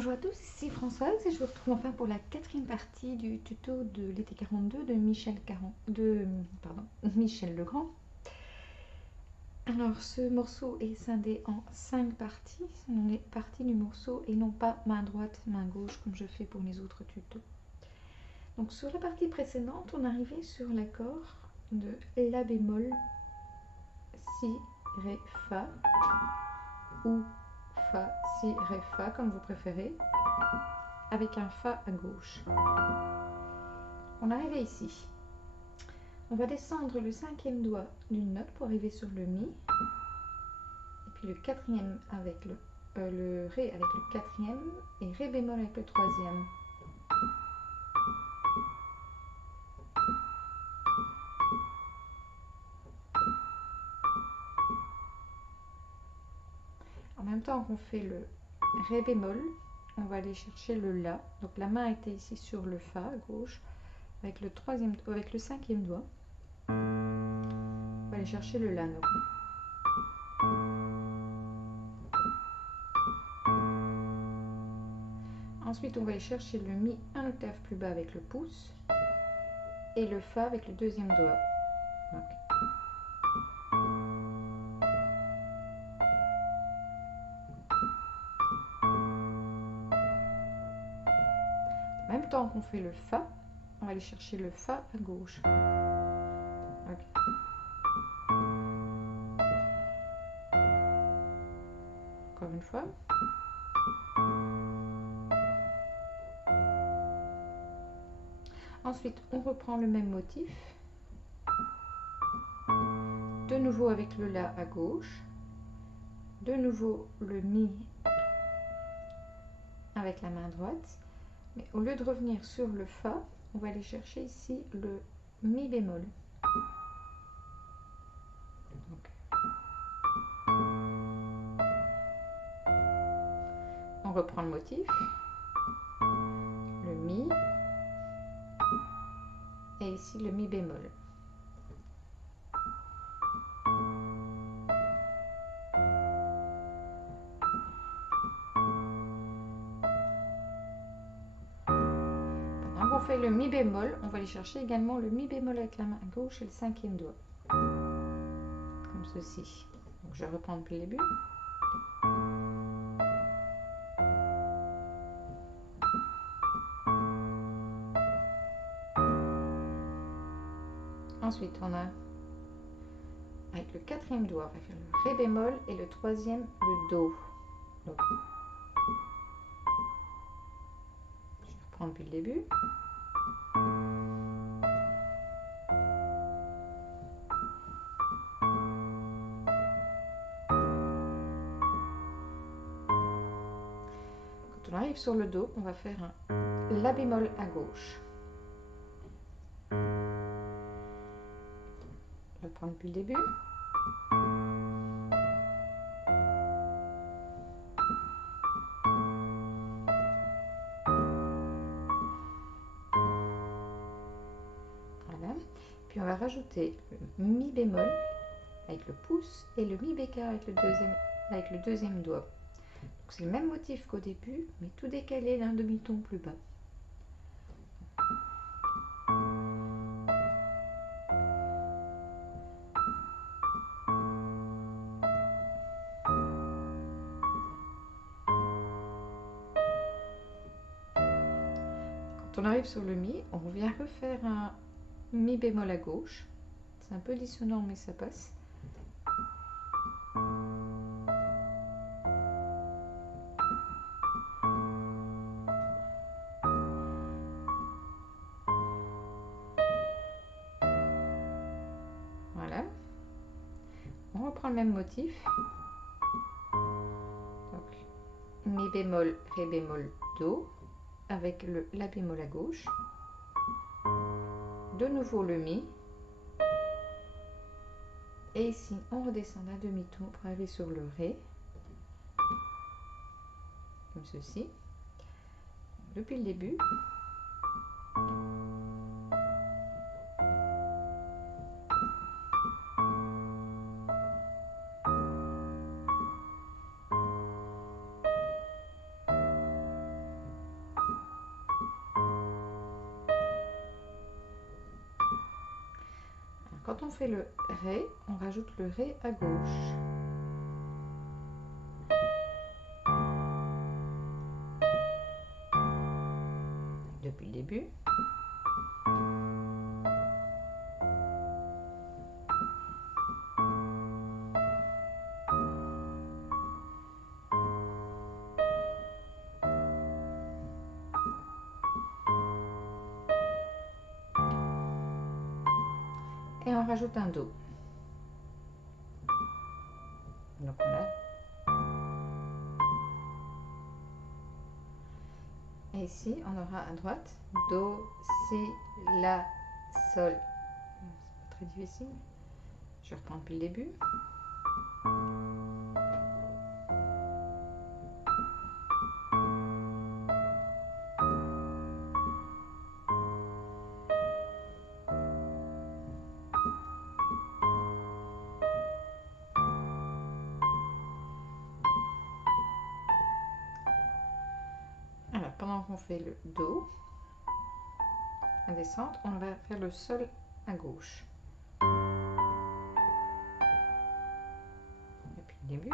Bonjour à tous, ici Françoise et je vous retrouve enfin pour la quatrième partie du tuto de l'été 42 de Michel Legrand. Alors ce morceau est scindé en 5 parties, ce sont les parties du morceau et non pas main droite, main gauche comme je fais pour les autres tutos. Donc sur la partie précédente, on arrivait sur l'accord de La bémol, Si, Ré, Fa ou Fa, Si, Ré, Fa comme vous préférez, avec un Fa à gauche. On arrive ici. On va descendre le cinquième doigt d'une note pour arriver sur le Mi, et puis le quatrième avec le Ré avec le quatrième, et Ré bémol avec le troisième. En même temps qu'on fait le Ré bémol, on va aller chercher le La. Donc la main était ici sur le Fa à gauche, avec le cinquième doigt. On va aller chercher le La. Donc. Ensuite, on va aller chercher le Mi un octave plus bas avec le pouce et le Fa avec le deuxième doigt. Donc. En même temps qu'on fait le Fa, on va aller chercher le Fa à gauche. Okay. Encore une fois. Ensuite, on reprend le même motif. De nouveau avec le La à gauche. De nouveau le Mi avec la main droite. Mais au lieu de revenir sur le Fa, on va aller chercher ici le Mi bémol. Donc, on reprend le motif. Le Mi. Et ici le Mi bémol. Pendant qu'on fait le Mi bémol, on va aller chercher également le Mi bémol avec la main gauche et le cinquième doigt. Comme ceci. Donc je reprends depuis le début. Ensuite, on a, avec le quatrième doigt, on va faire le Ré bémol et le troisième, le Do. Donc, je reprends depuis le début. Quand on arrive sur le Do, on va faire un La bémol à gauche. Je reprends depuis le début. Voilà. Puis on va rajouter le Mi bémol avec le pouce et le Mi bécard avec le deuxième doigt. C'est le même motif qu'au début, mais tout décalé d'un demi-ton plus bas. Quand on arrive sur le Mi, on vient refaire un Mi bémol à gauche. C'est un peu dissonant, mais ça passe. Voilà. On reprend le même motif. Donc, Mi bémol, Ré bémol, Do, avec le La bémol à gauche. De nouveau le Mi. Et ici, on redescend d'un demi-ton pour arriver sur le Ré. Comme ceci. Depuis le début. quand on fait le Ré, on rajoute le Ré à gauche. Depuis le début. Et on rajoute un Do. Donc on a. Et ici, on aura à droite Do, Si, La, Sol. C'est pas très difficile. Je reprends depuis le début. Alors, pendant qu'on fait le Do, la descente, on va faire le Sol à gauche. Depuis le début.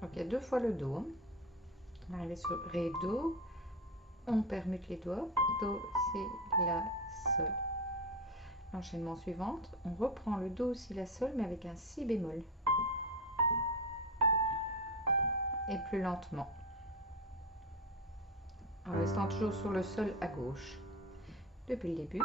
Donc il y a 2 fois le Do. On va arriver sur Ré, Do. On permute les doigts. Do, Si, La, Sol. L'enchaînement suivant, on reprend le Do, Si, La, Sol, mais avec un Si bémol. Et plus lentement. En restant toujours sur le Sol à gauche. Depuis le début.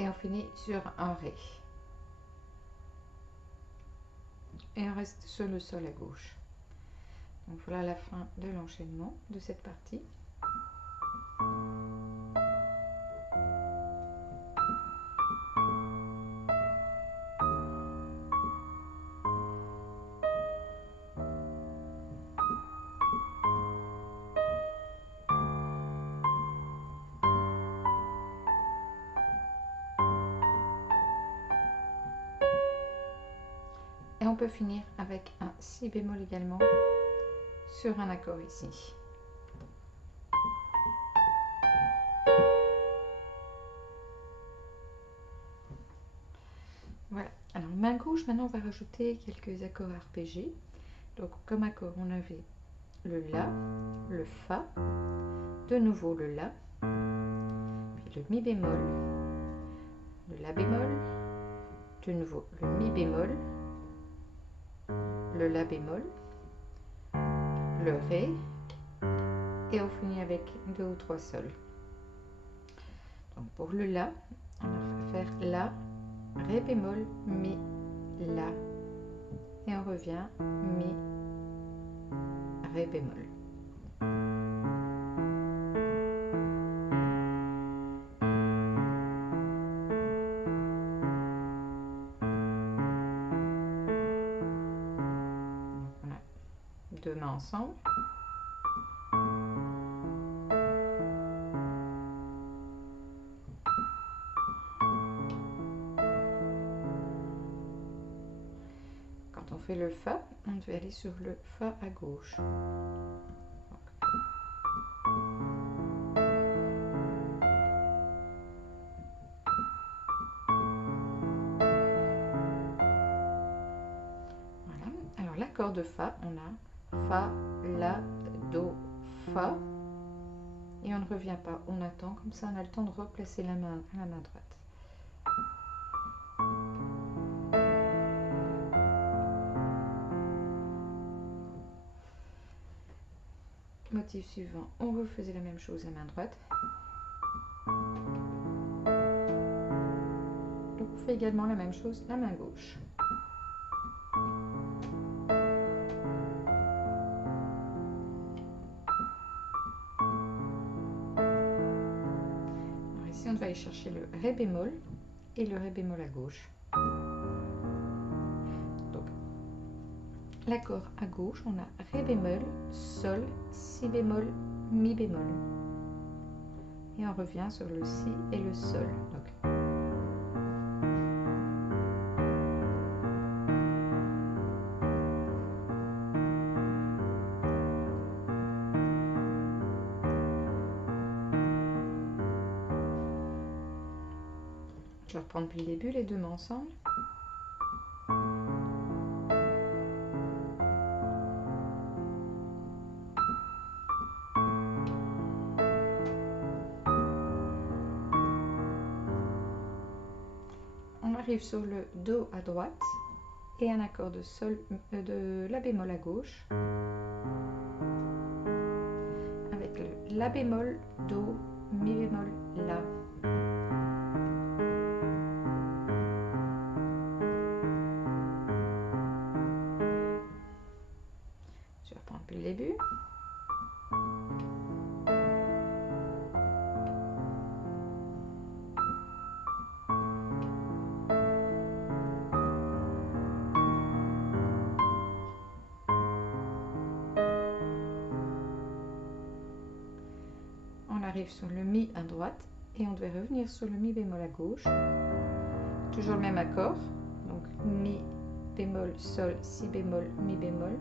Et on finit sur un Ré. Et on reste sur le Sol à gauche. Donc voilà la fin de l'enchaînement de cette partie. Et on peut finir avec un Si bémol également sur un accord ici. Voilà. Alors main gauche, maintenant on va rajouter quelques accords arpégés. Donc comme accord, on avait le La, le Fa, de nouveau le La, puis le Mi bémol, le La bémol, de nouveau le Mi bémol, le La bémol, le Ré, et on finit avec 2 ou 3 sols. Donc pour le La, on va faire La, Ré bémol, Mi, La, et on revient Mi, Ré bémol. Donc on a 2 mains ensemble. Quand on fait le Fa, on devait aller sur le Fa à gauche. Voilà. Alors l'accord de Fa, on a Fa, La, Do, Fa. Et on ne revient pas, on attend, comme ça on a le temps de replacer la main à la main droite. Motif suivant, on refaisait la même chose à main droite. Donc on fait également la même chose à main gauche. chercher le Ré bémol et le Ré bémol à gauche. Donc, l'accord à gauche, on a Ré bémol, Sol, Si bémol, Mi bémol. Et on revient sur le Si et le Sol. Donc, je vais reprendre depuis le début les deux mains ensemble. On arrive sur le Do à droite et un accord de Sol, de La bémol à gauche, avec le La bémol, Do, Mi bémol, La. Je reprends depuis le début. On arrive sur le Mi à droite et on devait revenir sur le Mi bémol à gauche. Toujours le même accord, donc Mi bémol, Sol, Si bémol, Mi bémol.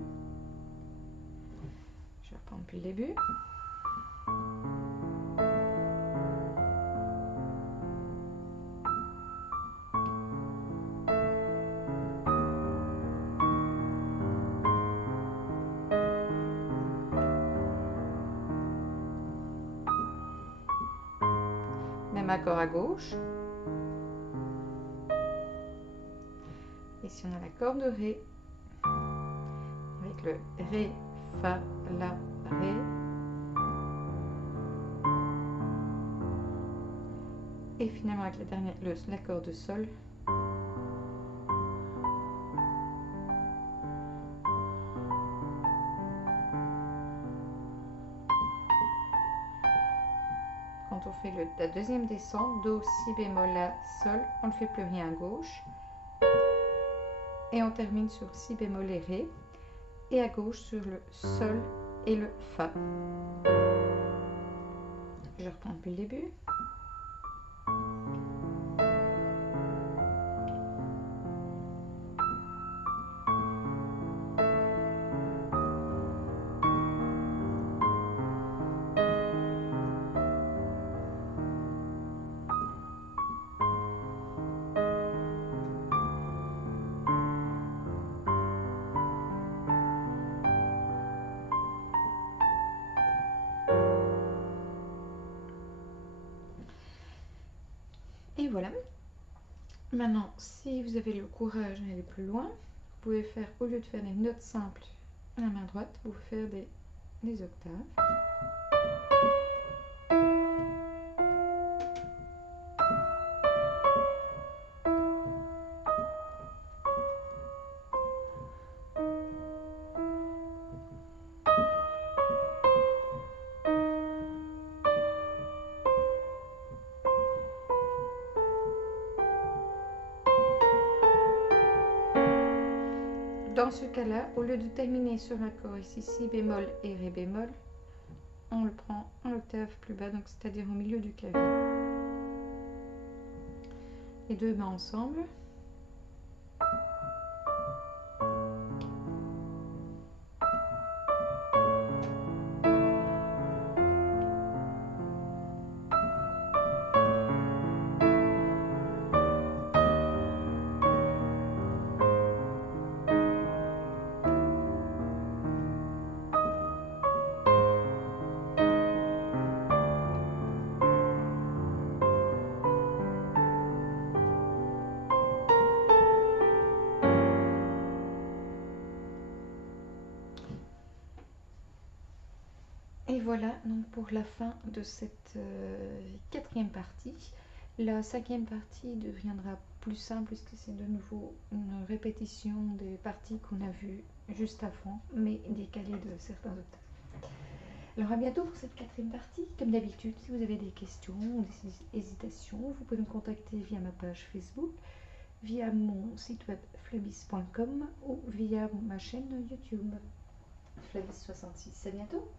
Je vais reprendre depuis le début. Même accord à gauche. Ici on a l'accord de Ré avec le Ré, Fa, La, Ré. Et finalement avec l'accord de Sol. Quand on fait la deuxième descente, Do, Si bémol, La, Sol, on ne fait plus rien à gauche. Et on termine sur Si bémol et Ré. Et à gauche sur le Sol et le Fa. Je reprends depuis le début. Et voilà. Maintenant, si vous avez le courage d'aller plus loin, vous pouvez faire, au lieu de faire des notes simples à la main droite, vous pouvez faire des octaves. Dans ce cas-là, au lieu de terminer sur l'accord ici Si bémol et Ré bémol, on le prend en octave plus bas, donc c'est-à-dire au milieu du clavier. Les deux mains ensemble. Et voilà donc pour la fin de cette quatrième partie. La cinquième partie deviendra plus simple puisque c'est de nouveau une répétition des parties qu'on a vues juste avant, mais décalées de certains octaves. Alors à bientôt pour cette quatrième partie. Comme d'habitude, si vous avez des questions ou des hésitations, vous pouvez me contacter via ma page Facebook, via mon site web flabis.com ou via ma chaîne YouTube Flabis66. À bientôt.